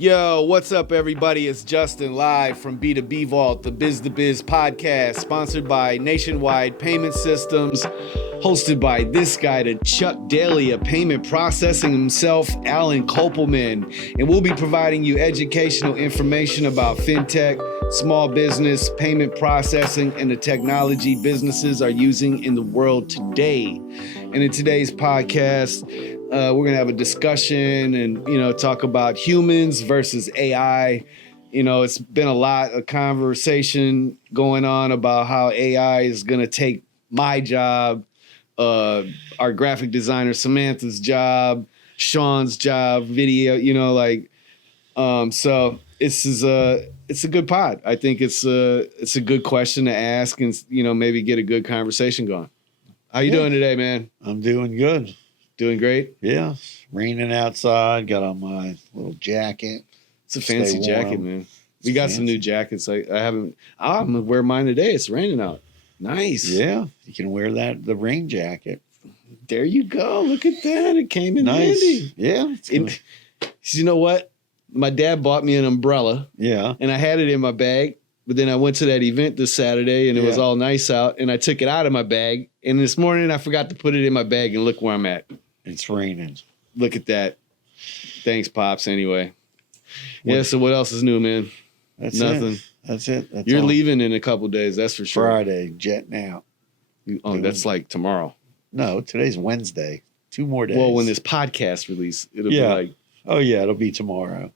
Yo, what's up, everybody? It's Justin live from B2B Vault, the Biz to Biz podcast, sponsored by Nationwide Payment Systems, hosted by this guy to Chuck Daly, a payment processing himself, Alan Kopelman. And we'll be providing you educational information about fintech, small business, payment processing, and the technology businesses are using in the world today. And in today's podcast, we're going to have a discussion and, talk about humans versus AI. It's been a lot of conversation going on about how AI is going to take my job, our graphic designer Samantha's job, Sean's job, video, so it's a good pod. I think it's a good question to ask and, maybe get a good conversation going. How you doing today, man? I'm doing good. Doing great? Yeah. Raining outside. Got on my little jacket. It's a fancy jacket, man. We got some new jackets. I'm gonna wear mine today. It's raining out. Nice. Yeah. You can wear the rain jacket. There you go. Look at that. It came in handy. Yeah. You know what? My dad bought me an umbrella. Yeah. And I had it in my bag. But then I went to that event this Saturday and it was all nice out and I took it out of my bag. And this morning I forgot to put it in my bag and look where I'm at. It's raining. Look at that. Thanks, Pops, anyway. So what else is new, man? That's nothing. That's it. You're leaving in a couple days, that's for sure. Friday, jetting out. That's like tomorrow. No, today's Wednesday. 2 more days. Well, when this podcast release, it'll be like... Oh, yeah, it'll be tomorrow.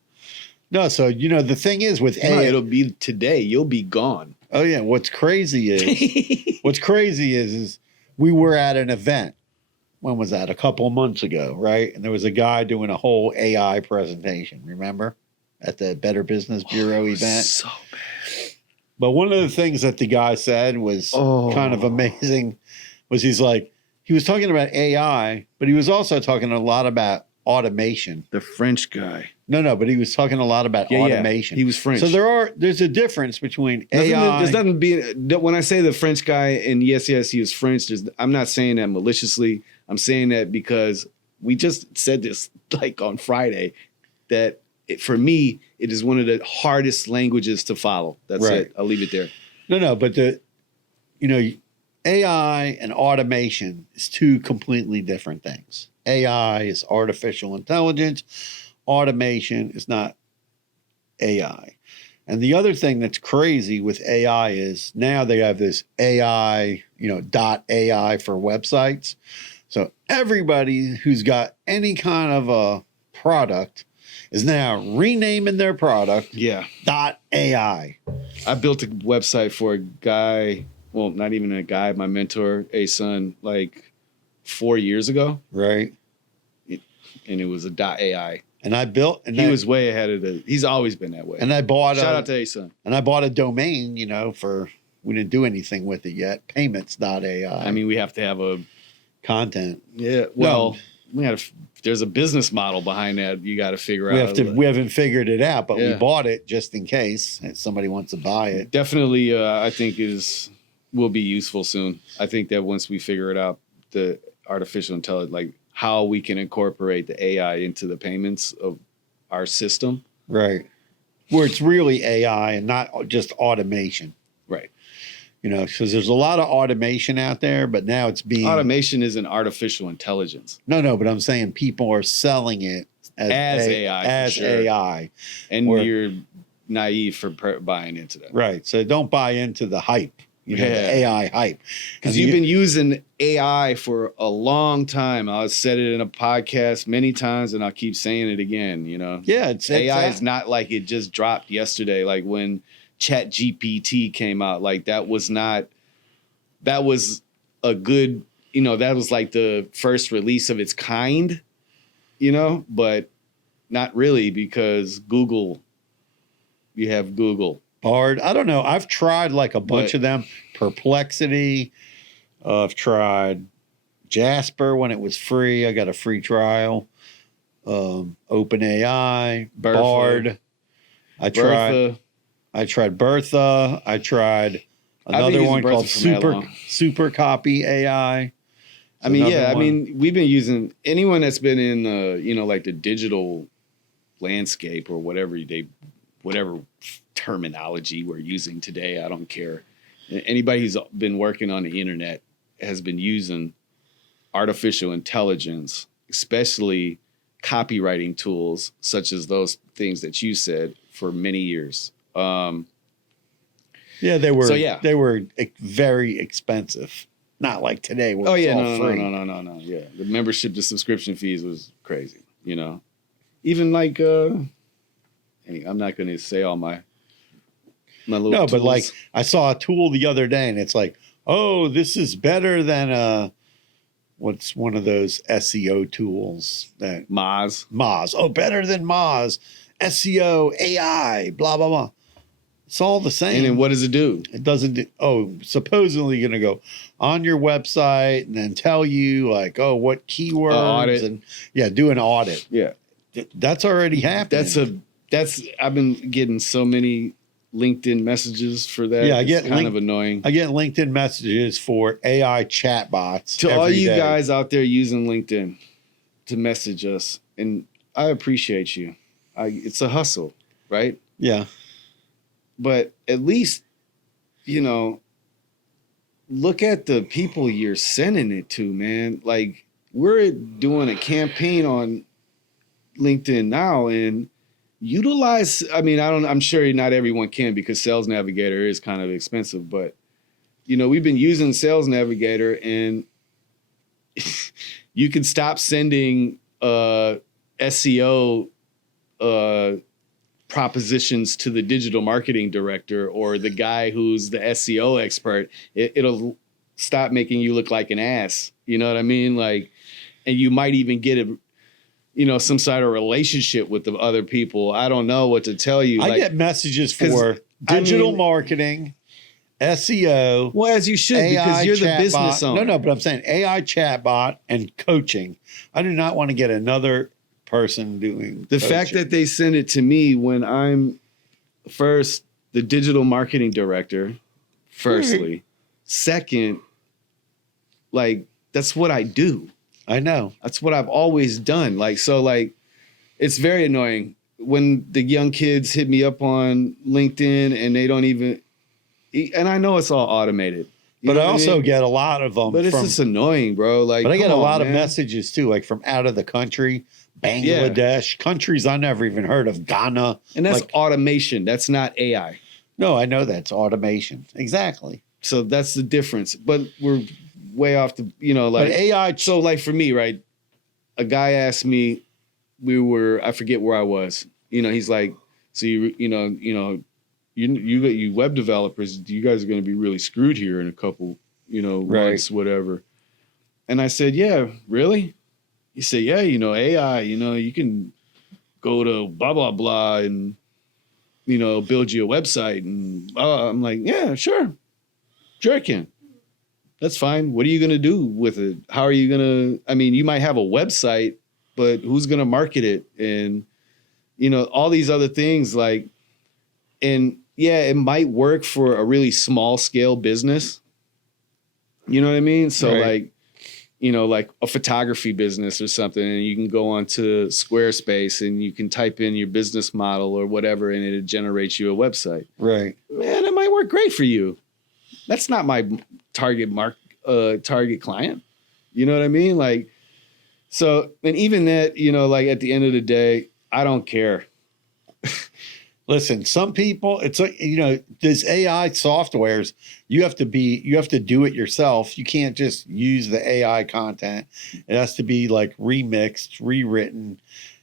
No, so, the thing is with AI... it'll be today. You'll be gone. Oh, yeah. What's crazy is we were at an event. When was that? A couple of months ago, right? And there was a guy doing a whole AI presentation, remember? At the Better Business Bureau event. So bad. But one of the things that the guy said was kind of amazing was he was talking about AI, but he was also talking a lot about automation. The French guy. No, but he was talking a lot about automation. He was French. So there's a difference between AI. There's nothing when I say the French guy, and yes, he was French. I'm not saying that maliciously. I'm saying that because we just said this like on Friday, that for me, it is one of the hardest languages to follow. That's it. I'll leave it there. No, but AI and automation is 2 completely different things. AI is artificial intelligence. Automation is not AI. And the other thing that's crazy with AI is now they have this AI, .ai for websites. So everybody who's got any kind of a product is now renaming their product .ai. I built a website for a guy, well, not even a guy, my mentor, A-Sun, like 4 years ago. Right. And it was a .ai. And I built... And he was way ahead of he's always been that way. And I bought... Shout out to A-Sun. And I bought a domain, we didn't do anything with it yet. Payments.ai. I mean, we have to have a... Content. Yeah, well, there's a business model behind that you got to figure out. We haven't figured it out, but we bought it just in case somebody wants to buy it. Definitely, I think will be useful soon. I think that once we figure it out, the artificial intelligence, like how we can incorporate the AI into the payments of our system. Right. Where it's really AI and not just automation. Right. Because there's a lot of automation out there, but now it's being... Automation isn't artificial intelligence. No, but I'm saying people are selling it as AI. As AI. And you're naive for buying into that. Right. So don't buy into the hype, the AI hype. Because you've been using AI for a long time. I've said it in a podcast many times, and I'll keep saying it again, Yeah. AI is not like it just dropped yesterday. Like when... ChatGPT came out, like that was a good, that was like the first release of its kind, but not really because you have Google. Bard, I don't know. I've tried like a bunch of them. Perplexity. I've tried Jasper when it was free. I got a OpenAI. free trial. OpenAI, Bard. I tried Bertha. I tried another one called Super Copy AI. We've been using anyone that's been in, like the digital landscape or whatever terminology we're using today. I don't care. Anybody who's been working on the internet has been using artificial intelligence, especially copywriting tools such as those things that you said, for many years. They were. So, yeah. They were very expensive. Not like today. Where it's all free. No. Yeah, the membership to subscription fees was crazy. Even like I'm not going to say all my little. No, tools. but like I saw a tool the other day, and it's like, oh, this is better than what's one of those SEO tools that Moz. Oh, better than Moz, SEO, AI, blah blah blah. It's all the same. And then what does it do? It doesn't do, supposedly going to go on your website and then tell you like, oh, what keywords audit. and do an audit. Yeah. That's already happening. I've been getting so many LinkedIn messages for that. Yeah, it's kind of annoying. I get LinkedIn messages for AI chatbots. To all you guys out there using LinkedIn to message us, and I appreciate you. It's a hustle, right? Yeah. But at least, look at the people you're sending it to, man. Like, we're doing a campaign on LinkedIn now, and utilize, I'm sure not everyone can, because Sales Navigator is kind of expensive, but we've been using Sales Navigator, and you can stop sending SEO propositions to the digital marketing director or the guy who's the SEO expert. It'll stop making you look like an ass. You know what I mean? Like, and you might even get some sort of relationship with the other people. I don't know what to tell you. I get messages for digital marketing, SEO. Well, as you should, AI because you're the business bot. owner. No, but I'm saying AI chatbot and coaching. I do not want to get another person doing the coaching. fact that they send it to me when I'm first the digital marketing director, firstly. Second, like, that's what I do. I know. That's what I've always done. It's very annoying when the young kids hit me up on LinkedIn and they don't even, and I know it's all automated. But I also get a lot of them. But it's just annoying, bro. Like, but I get a lot of messages too, like from out of the country, Bangladesh, countries I never even heard of, Ghana. And that's automation. That's not AI. No, I know that's automation. Exactly. So that's the difference. But we're way off the, But AI. So like for me, right? A guy asked me, I forget where I was. He's like, so you web developers, you guys are going to be really screwed here in a couple, months, whatever. And I said, yeah, really? He said, yeah, AI, you can go to blah, blah, blah and, build you a website. And I'm like, yeah, sure I can. That's fine. What are you going to do with it? How are you going to, you might have a website, but who's going to market it? And, all these other things and yeah, it might work for a really small scale business. You know what I mean? So like a photography business or something, and you can go onto Squarespace and you can type in your business model or whatever, and it generates you a website. Right. Man, it might work great for you. That's not my target client. You know what I mean? Like, so, and even that, at the end of the day, I don't care. Listen, some people, it's like, there's AI softwares. You have to do it yourself. You can't just use the AI content. It has to be like remixed, rewritten.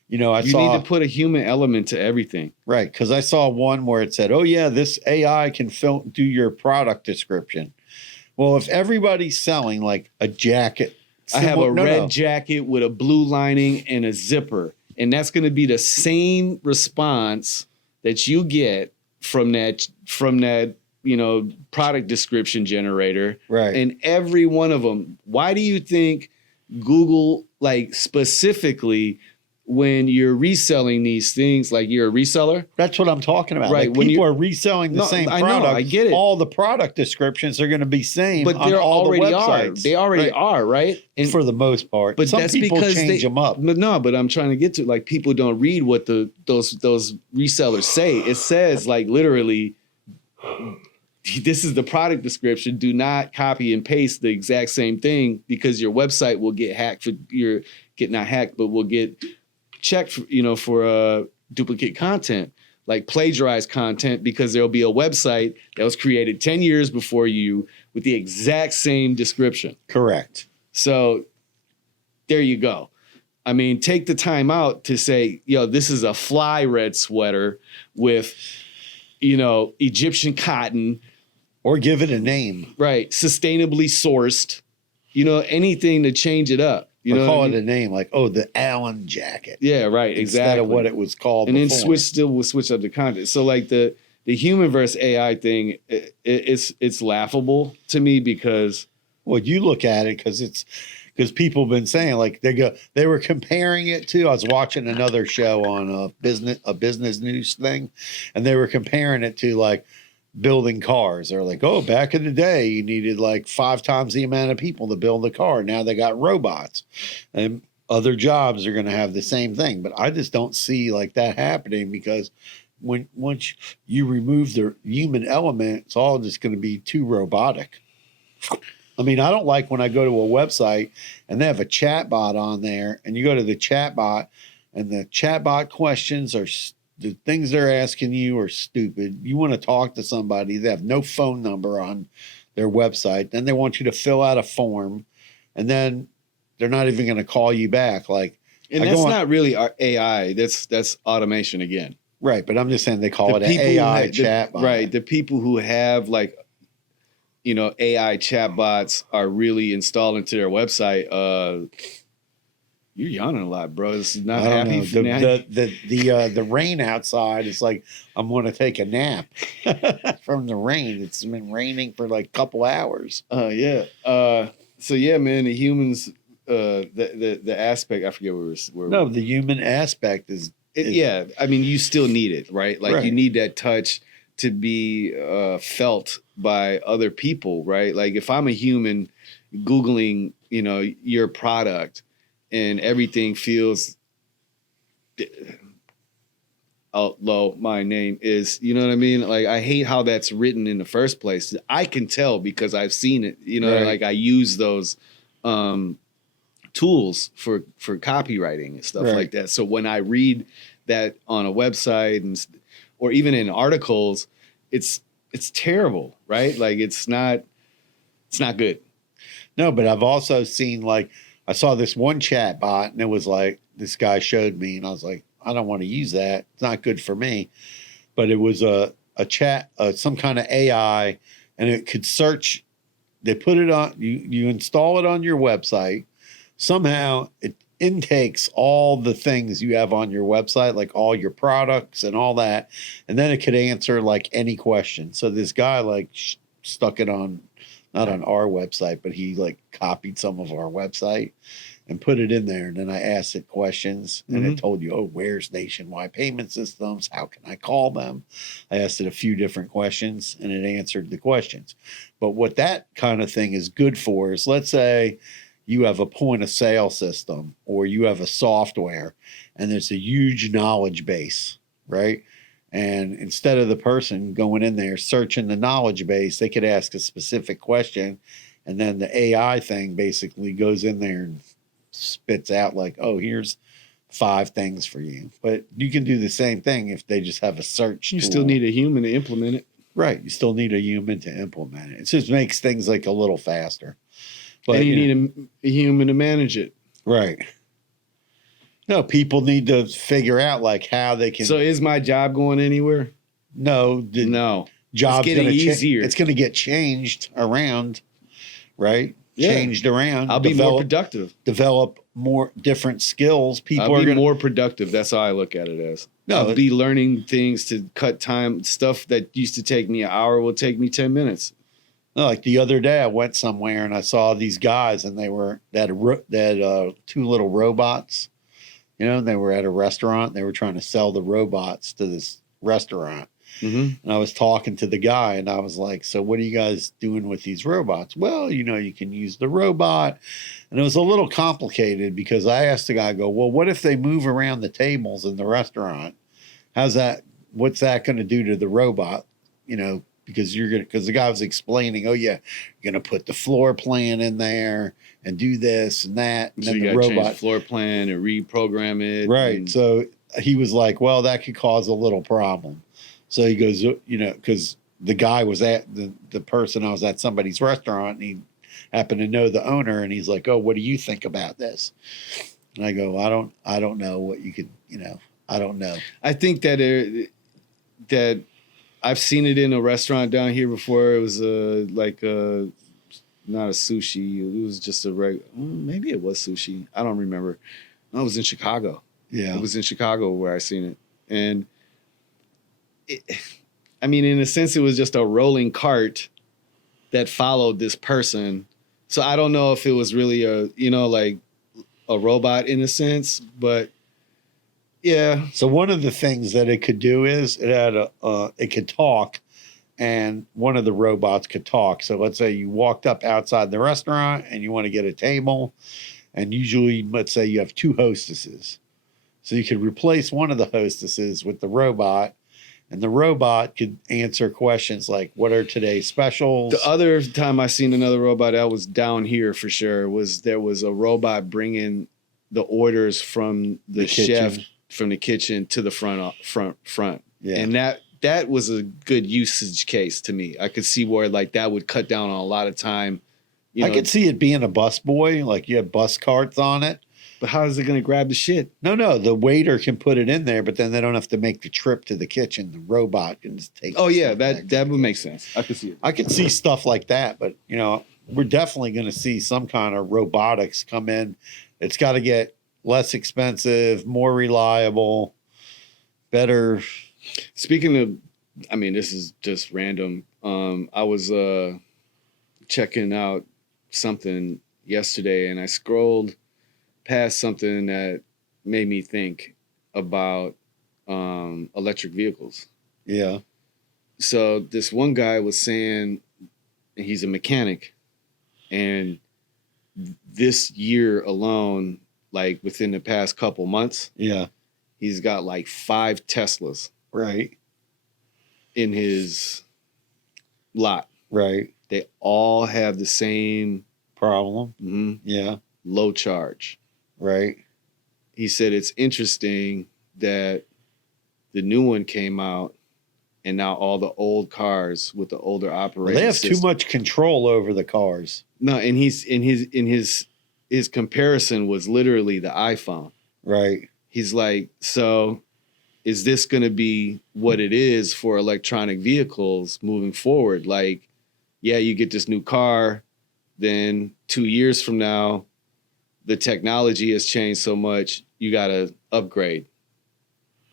You need to put a human element to everything. Right. Because I saw one where it said, oh, yeah, this AI can do your product description. Well, if everybody's selling like a jacket. I have a red jacket with a blue lining and a zipper. And that's going to be the same response that you get from that product description generator. Right. And every one of them. Why do you think Google, like, specifically when you're reselling these things, like you're a reseller. That's what I'm talking about. Right, Like when people you- are reselling the No, same I product. know, I get it. All the product descriptions are going to be same But on there all the already are. websites. They already Right. are, right? And For the most part. but Some that's people because change them up. But no, but I'm trying to get to, like, people don't read what those resellers say. It says, like, literally, this is the product description. Do not copy and paste the exact same thing, because your website will get hacked not hacked, but will get checked for duplicate content, like plagiarized content, because there'll be a website that was created 10 years before you with the exact same description. Correct. So there you go. I mean, take the time out to say, this is a fly red sweater with, Egyptian cotton, Or give it a name. right? Sustainably sourced, anything to change it up. Or call what I it mean? a name, like, the Allen jacket. Yeah, right. Instead Exactly. of what it was called And before. then we'll switch up the content. So, like, the human versus AI thing, it's laughable to me, because Well, you look at it because people have been saying, like, they were comparing it to, I was watching another show on a business news thing, and they were comparing it to, like, building cars. They're like, back in the day you needed like 5 times the amount of people to build a car. Now they got robots, and other jobs are going to have the same thing. But I just don't see like that happening, because once you remove the human element, it's all just going to be too robotic. I mean, I don't like when I go to a website and they have a chat bot on there, and you go to the chat bot and the chat bot questions are the things they're asking you are stupid. You want to talk to somebody, they have no phone number on their website. Then they want you to fill out a form, and then they're not even going to call you back. Like, and that's not really AI. That's automation again. Right, but I'm just saying they call it an people who AI have- chatbot. Right. The people who have, like, AI chatbots are really installed into their website. You're yawning a lot, bro. This is not I don't happy. know. The rain outside is like, I'm going to take a nap from the rain. It's been raining for like a couple hours. Yeah. So yeah, man, the humans, the aspect, I forget where No, the human aspect is yeah. I mean, you still need it, right? Like, Right. you need that touch to be felt by other people, right? Like, if I'm a human Googling, your product, and everything feels low, my name is, you know what I mean? Like, I hate how that's written in the first place. I can tell because I've seen it, Right. like, I use those tools for copywriting and stuff Right. like that. So when I read that on a website or even in articles, it's terrible, right? Like, it's not good. No, but I've also seen, like, I saw this one chat bot, and it was like, this guy showed me, and I was like, I don't want to use that. It's not good for me. But it was a chat, some kind of AI, and it could search. They put it on, you install it on your website. Somehow it intakes all the things you have on your website, like all your products and all that. And then it could answer like any question. So this guy like stuck it on, not on our website, but he like copied some of our website and put it in there. And then I asked it questions, and it told you, where's Nationwide Payment Systems? How can I call them? I asked it a few different questions, and it answered the questions. But what that kind of thing is good for is, let's say you have a point of sale system, or you have a software, and there's a huge knowledge base, right? And instead of the person going in there searching the knowledge base, they could ask a specific question, and then the AI thing basically goes in there and spits out like, here's 5 things for you. But you can do the same thing if they just have a search You tool. still need a human to implement it. Right. You still need a human to implement it. It just makes things like a little faster. But and you know, need a human to manage it. right. No, people need to figure out like how they can. So is my job going anywhere? No, the No. job's getting gonna easier. It's going to get changed around, right? Yeah. Changed around. I'll be more productive. Develop more different skills. People I'll are be going to more productive. That's how I look at it as. No, I'll be learning things to cut time. Stuff that used to take me an hour will take me 10 minutes. like the other day. I went somewhere and I saw these guys, and they had 2 little robots You know, they were at a restaurant. They were trying to sell the robots to this restaurant. Mm-hmm. And I was talking to the guy and I was like, so what are you guys doing with these robots? Well, you know, you can use the robot. And it was a little complicated because I asked the guy, I go, well, what if they move around the tables in the restaurant? What's that going to do to the robot? You know, because the guy was explaining, oh yeah, you're going to put the floor plan in there and do this and that. And So then you the got to change robot, the floor plan and reprogram it. right. And, So he was like, well, that could cause a little problem. So he goes, you know, because the guy was at the person I was at somebody's restaurant and he happened to know the owner and he's like, oh, what do you think about this? And I go, I don't know what you could, you know, I don't know. I think that I've seen it in a restaurant down here before. It was not a sushi. It was just maybe it was sushi. I don't remember. No, it was in Chicago. Yeah. It was in Chicago where I seen it. And I mean, in a sense, it was just a rolling cart that followed this person. So I don't know if it was really like a robot in a sense, but yeah. So one of the things that it could do is it could talk, and one of the robots could talk. So let's say you walked up outside the restaurant and you want to get a table, and usually let's say you have two hostesses. So you could replace one of the hostesses with the robot, and the robot could answer questions like, what are today's specials? The other time I seen another robot that was down here for sure was there was a robot bringing the orders from the chef from the kitchen to the front. Yeah. And that was a good usage case to me. I could see where like that would cut down on a lot of time. I could see it being a bus boy, like you have bus carts on it. But how is it going to grab the shit? No, the waiter can put it in there, but then they don't have to make the trip to the kitchen. The robot can just take. Oh yeah, that would make sense. I could see it. I could see stuff like that, but you know, we're definitely going to see some kind of robotics come in. It's got to get less expensive, more reliable, better. Speaking of, I mean, this is just random. I was checking out something yesterday, and I scrolled past something that made me think about electric vehicles. Yeah. So this one guy was saying he's a mechanic, and this year alone, like within the past couple months, Yeah. he's got like 5 Teslas Right. in his lot. Right. They all have the same Problem. Yeah. low charge. Right. He said it's interesting that the new one came out and now all the old cars with the older operating They have system. too much control over the cars. No, and he's in his comparison was literally the iPhone. Right. He's like, so is this going to be what it is for electronic vehicles moving forward? Like, yeah, you get this new car, then 2 years from now, the technology has changed so much, you got to upgrade.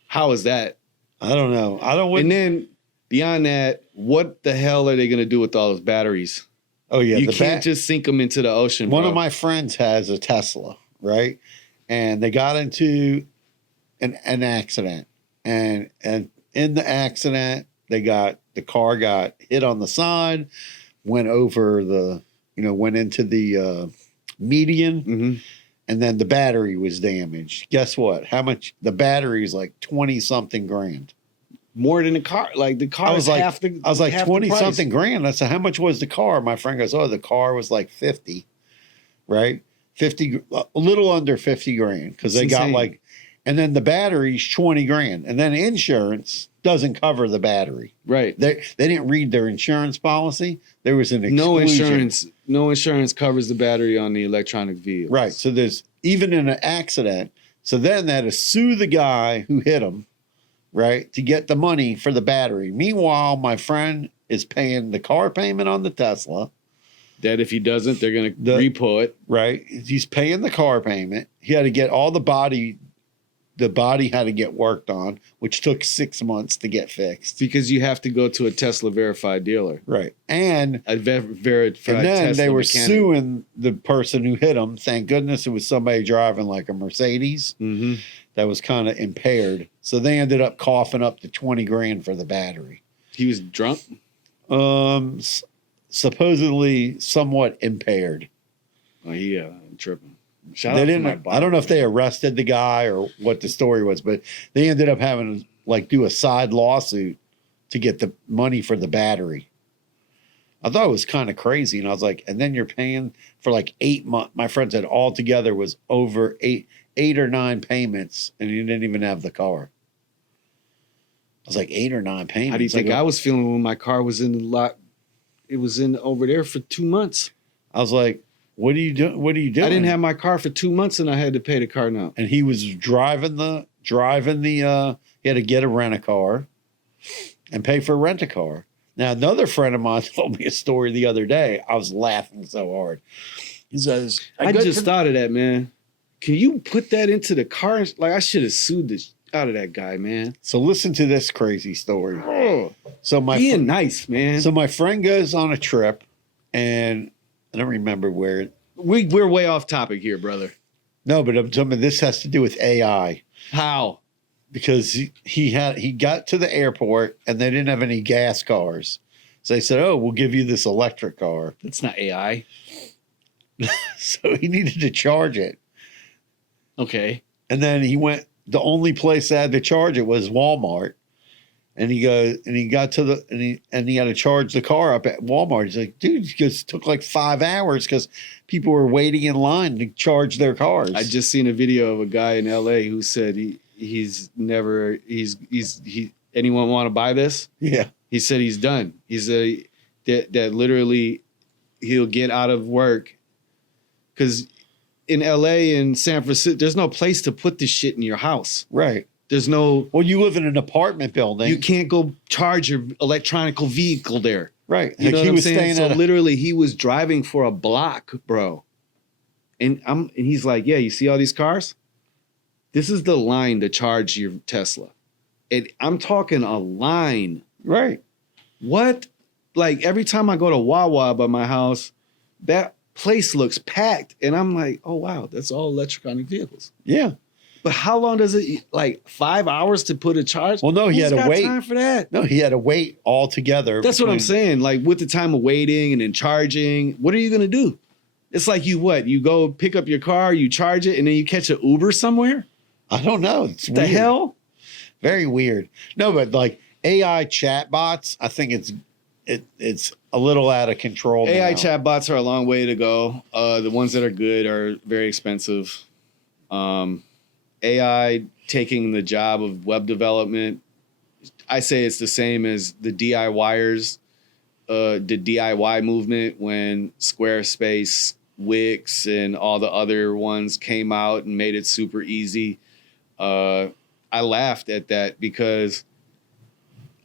How is that? I don't know. And then beyond that, what the hell are they going to do with all those batteries? Oh yeah, You can't just sink them into the ocean. One bro. of my friends has a Tesla, right? And they got into an accident, and in the accident, the car got hit on the side, went into the median, Mm-hmm. and then the battery was damaged. Guess what? How much? The battery is like 20 something grand. More than the car. Like the car I was is like, half the. I was like half the 20 price. something grand. I said, how much was the car? My friend goes, oh, the car was like 50, right? 50, a little under 50 grand because they It's got insane. like, and then the battery's 20 grand, and then insurance doesn't cover the battery. Right. They didn't read their insurance policy. There was an exclusion. No insurance covers the battery on the electronic vehicle. Right. So there's even in an accident. So then they had to sue the guy who hit him, right, to get the money for the battery. Meanwhile, my friend is paying the car payment on the Tesla, That if he doesn't, they're going to The- repo it. right? He's paying the car payment. He had to get all the body had to get worked on, which took 6 months to get fixed. Because you have to go to a Tesla verified dealer. Right. And Verified and then Tesla they were mechanic. suing the person who hit him. Thank goodness it was somebody driving like a Mercedes. Mm-hmm. that was kind of impaired. So they ended up coughing up to 20 grand for the battery. He was drunk? Supposedly somewhat impaired. Oh, yeah, tripping. They didn't. I don't know if they arrested the guy or what the story was, but they ended up having to like do a side lawsuit to get the money for the battery. I thought it was kind of crazy, and I was like, and then you're paying for like 8 months. My friend said altogether was over eight or 9 payments, and you didn't even have the car. I was like 8 or 9 payments. How do you think I was feeling when my car was in the lot? It was in over there for 2 months. I was like, what are you doing? What are you doing? I didn't have my car for 2 months, and I had to pay the car note. And he was driving the he had to get a rent-a-car and pay for a rent-a-car. Now, another friend of mine told me a story the other day. I was laughing so hard. He says, I just thought of that, man. Can you put that into the car? Like, I should have sued the out of that guy, man. So listen to this crazy story. Oh, so being nice, man. So my friend goes on a trip, and I don't remember where. We're way off topic here, brother. No, but I'm telling you, this has to do with AI. How? Because he got to the airport and they didn't have any gas cars. So they said, "Oh, we'll give you this electric car." That's not AI. So he needed to charge it. Okay. And then he went, the only place that had to charge it was Walmart. And he goes, and he got to the, and he had to charge the car up at Walmart. He's like, dude, it took like 5 hours because people were waiting in line to charge their cars. I just seen a video of a guy in LA who said anyone want to buy this? Yeah. He said he's done. He said that literally he'll get out of work because in LA and San Francisco, there's no place to put this shit in your house. Right. There's no. Well, you live in an apartment building. You can't go charge your electronic vehicle there. Right. You know he what I'm was saying? staying So at literally, he was driving for a block, bro. And he's like, yeah, you see all these cars? This is the line to charge your Tesla. And I'm talking a line. Right. What? Like every time I go to Wawa by my house, that place looks packed. And I'm like, oh, wow, that's all electronic vehicles. Yeah. But how long does it, like 5 hours to put a charge? Well, no, he had to wait. Time for that? No, he had to wait altogether. That's what I'm saying. Like with the time of waiting and then charging, what are you going to do? It's like you go pick up your car, you charge it, and then you catch an Uber somewhere? I don't know. It's the weird. Hell? Very weird. No, but like AI chatbots, I think it's a little out of control. AI now. chatbots are a long way to go. The ones that are good are very expensive. AI taking the job of web development, I say it's the same as the DIYers, the DIY movement when Squarespace, Wix, and all the other ones came out and made it super easy. I laughed at that because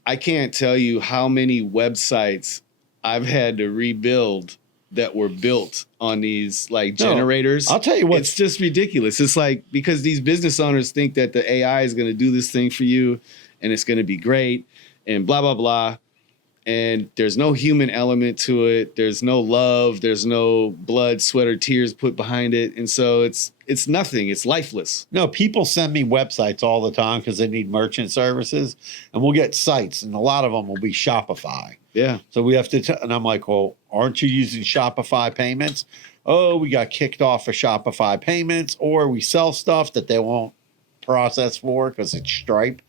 I can't tell you how many websites I've had to rebuild that were built on these like generators. I'll tell you what, it's just ridiculous. It's like because these business owners think that the AI is going to do this thing for you and it's going to be great and blah, blah, blah. And there's no human element to it. There's no love. There's no blood, sweat, or tears put behind it. And so it's nothing. It's lifeless. No, people send me websites all the time because they need merchant services, and we'll get sites, and a lot of them will be Shopify. Yeah. So we have to, and I'm like, well, aren't you using Shopify payments? Oh, we got kicked off of Shopify payments, or we sell stuff that they won't process for because it's Stripe.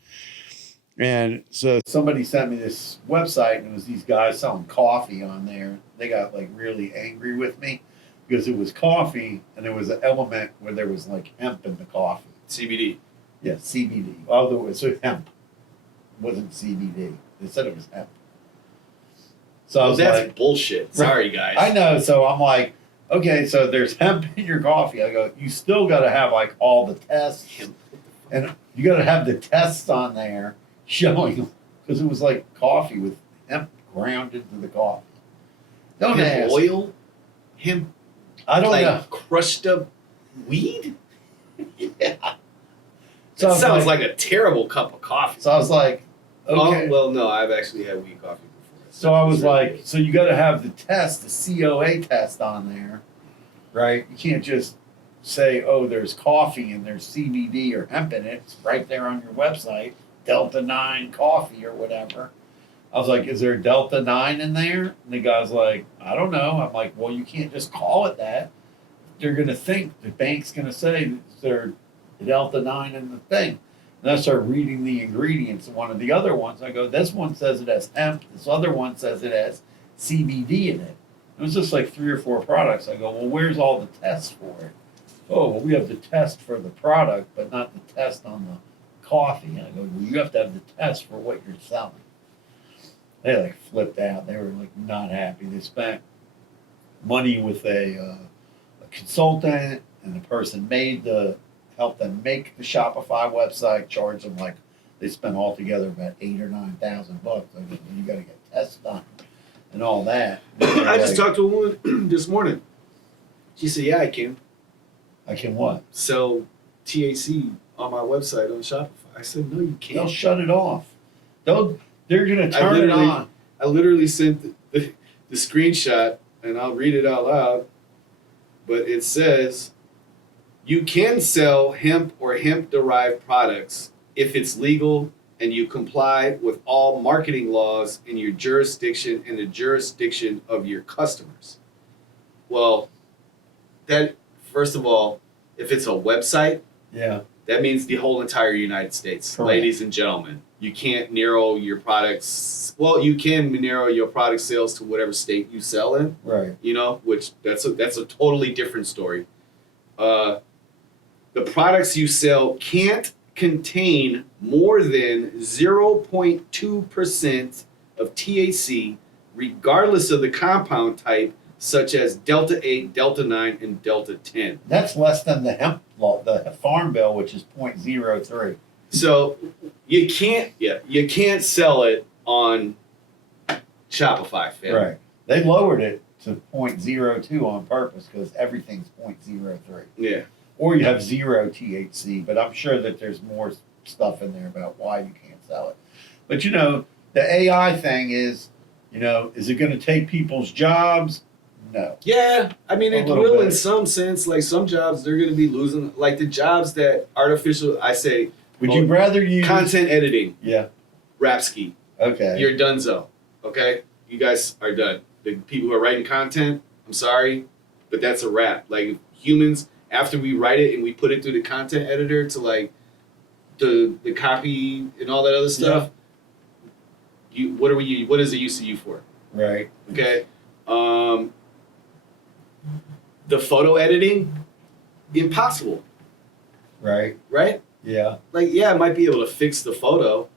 And so somebody sent me this website, and it was these guys selling coffee on there. They got like really angry with me because it was coffee, and there was an element where there was like hemp in the coffee. CBD. Yeah, CBD. Although it's hemp. It wasn't CBD. They said it was hemp. So I was that's like, bullshit. Sorry, guys. I know. So I'm like, okay, so there's hemp in your coffee. I go, you still got to have like all the tests, and you got to have the tests on there showing, because it was like coffee with hemp ground into the coffee. Don't hemp ask. Oil? Hemp? I don't know. Crushed up weed? Yeah. So it sounds like a terrible cup of coffee. So I was like, okay. Oh, well, no, I've actually had weed coffee before. So I was like, so you got to have the test, the COA test on there, right? You can't just say, oh, there's coffee and there's CBD or hemp in it. It's right there on your website, Delta 9 coffee or whatever. I was like, is there Delta 9 in there? And the guy's like, I don't know. I'm like, well, you can't just call it that. They're going to think, the bank's going to say there's Delta 9 in the thing. And I start reading the ingredients. And one of the other ones, I go, this one says it has hemp. This other one says it has CBD in it. It was just like 3 or 4 products. I go, well, where's all the tests for it? Oh, well, we have the test for the product, but not the test on the coffee. And I go, well, you have to have the test for what you're selling. They like flipped out. They were like not happy. They spent money with a consultant, and the person helped them make the Shopify website, charged them like they spent altogether about $8,000 or $9,000. I go, you got to get tests done and all that. I just talked to a woman this morning. She said, yeah, I can I can what? sell THC on my website on Shopify. I said, no, you They'll can't. shut it off. They're going to turn it on. I literally sent the screenshot, and I'll read it out loud. But it says, you can sell hemp or hemp-derived products if it's legal and you comply with all marketing laws in your jurisdiction and the jurisdiction of your customers. Well, that, first of all, if it's a website, Yeah. that means the whole entire United States. Correct. Ladies and gentlemen, you can't narrow your products. Well, you can narrow your product sales to whatever state you sell in, Right. which that's a totally different story. The products you sell can't contain more than 0.2% of THC, regardless of the compound type, such as Delta 8, Delta 9, and Delta 10. That's less than the hemp law, the farm bill, which is 0.03. So you can't sell it on Shopify, fam. Right. They lowered it to 0.02 on purpose because everything's 0.03. Yeah. Or you have 0 THC, but I'm sure that there's more stuff in there about why you can't sell it. But the AI thing is, is it going to take people's jobs? No. Yeah, I mean, A it little will bit. in some sense. Like some jobs, they're going to be losing. Like the jobs that I say, Would you rather use content editing, Yeah. Rapski, Okay. you're donezo. Okay, you guys are done. The people who are writing content, I'm sorry, but that's a wrap. Like humans, after we write it and we put it through the content editor to like the copy and all that other stuff, what is it use to you for? Right. Okay. The photo editing, impossible, Right. right? Yeah. Like, yeah, it might be able to fix the photo,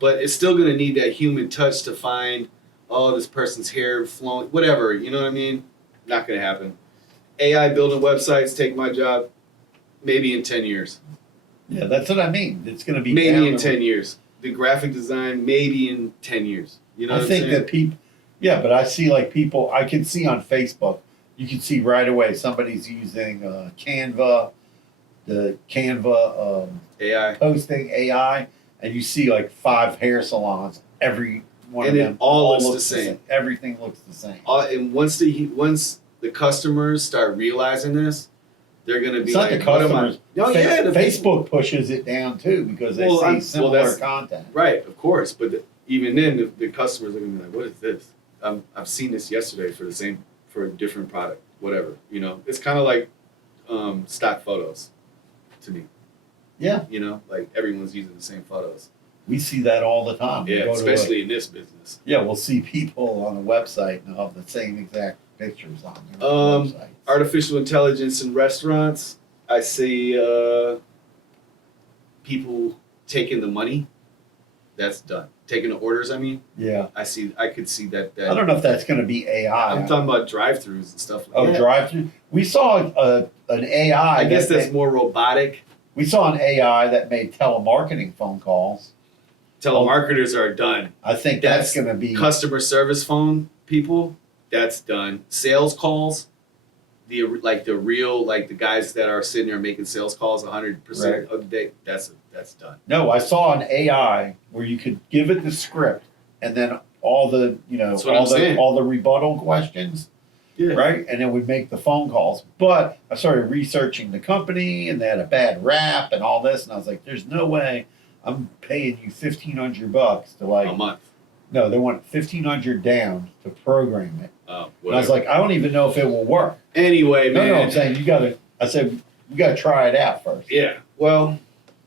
but it's still going to need that human touch to find, oh, this person's hair flowing, whatever, you know what I mean? Not going to happen. AI building websites, take my job, maybe in 10 years. Yeah, that's what I mean. It's going to be Maybe down in the 10 years. The graphic design, maybe in 10 years. You know I what think I'm saying? that people, yeah, but I see like people, I can see on Facebook, you can see right away somebody's using Canva, the Canva AI. posting AI, and you see like 5 hair salons, every one And of it them all looks the same. Everything looks the same. And once the customers start realizing this, they're going to be It's not like, the what am I? customers. No, yeah, the Facebook pushes it down too because they Well, see similar that's- content. Right, of course. But even then, the customers are going to be like, what is this? I've seen this yesterday for a different product, whatever. It's kind of like stock photos to me. Yeah, Like everyone's using the same photos. we see that all the time. We Yeah, go to especially in this business. we'll see people on a website and they'll have the same exact pictures on their website. Artificial intelligence in restaurants. I see people taking the money. That's done. Taking the orders. I mean, Yeah. I could see that. I don't know if that's going to be AI. I'm talking about drive-throughs and stuff like that. drive-through. We saw an AI. I guess that that's more robotic. we saw an AI that made telemarketing phone calls. Telemarketers are done. I think That's that's going to be Customer service phone people, that's done. Sales calls, the real the guys that are sitting there making sales calls 100% of the day. That's done. No, I saw an AI where you could give it the script and then all the That's what I'm saying. all the rebuttal questions. Yeah. right? And then we'd make the phone calls. But I started researching the company, and they had a bad rap and all this, and I was like, "There's no way I'm paying you $1,500 to like." A month. No, they want 1,500 down to program it. Oh, And I was like, I don't even know if it will work. anyway, man. No, I'm saying you gotta. I said you gotta try it out first. Yeah. Well,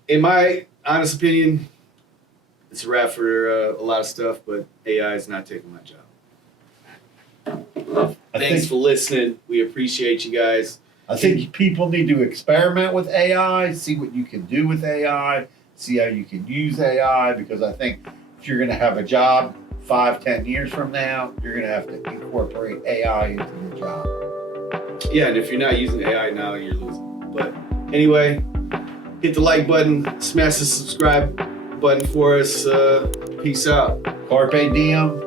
in my honest opinion, it's a wrap for a lot of stuff, but AI is not taking my job. Thanks for listening. We appreciate you guys. I think people need to experiment with AI, see what you can do with AI, see how you can use AI, because I think if you're going to have a job 5-10 years from now, you're going to have to incorporate AI into the job. Yeah, and if you're not using AI now, you're losing. But anyway, hit the like button, smash the subscribe button for us. Peace out. Carpe diem.